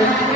Thank you.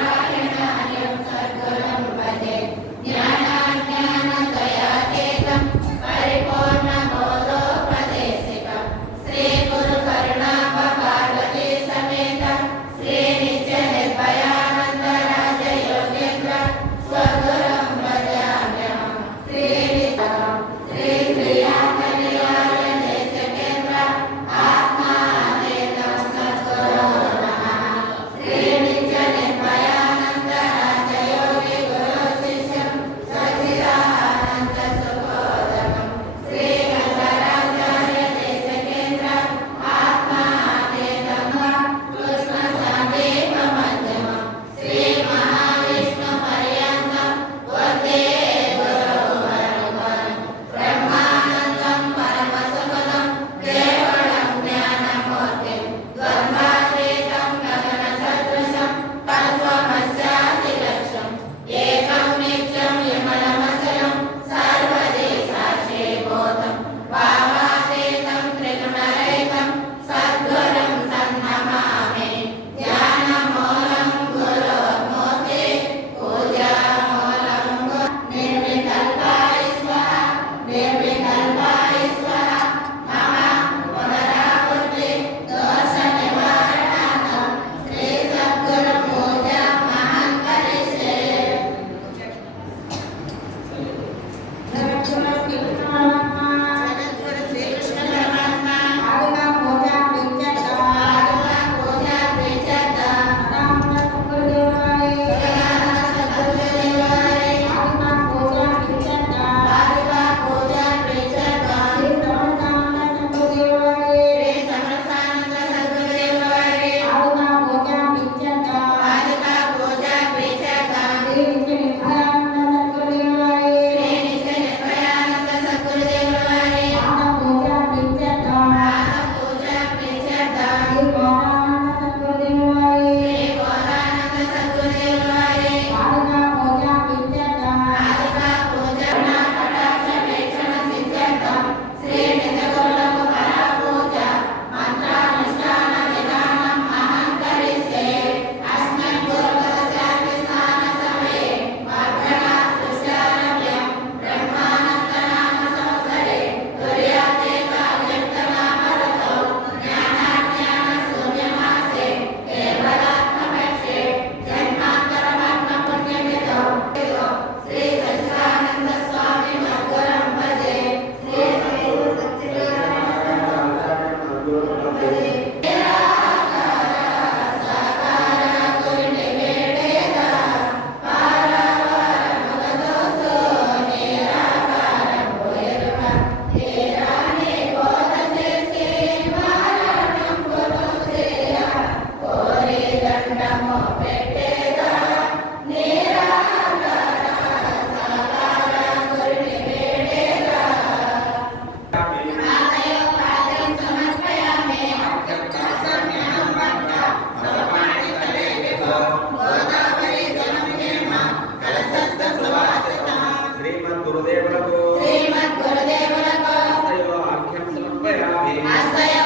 Amen.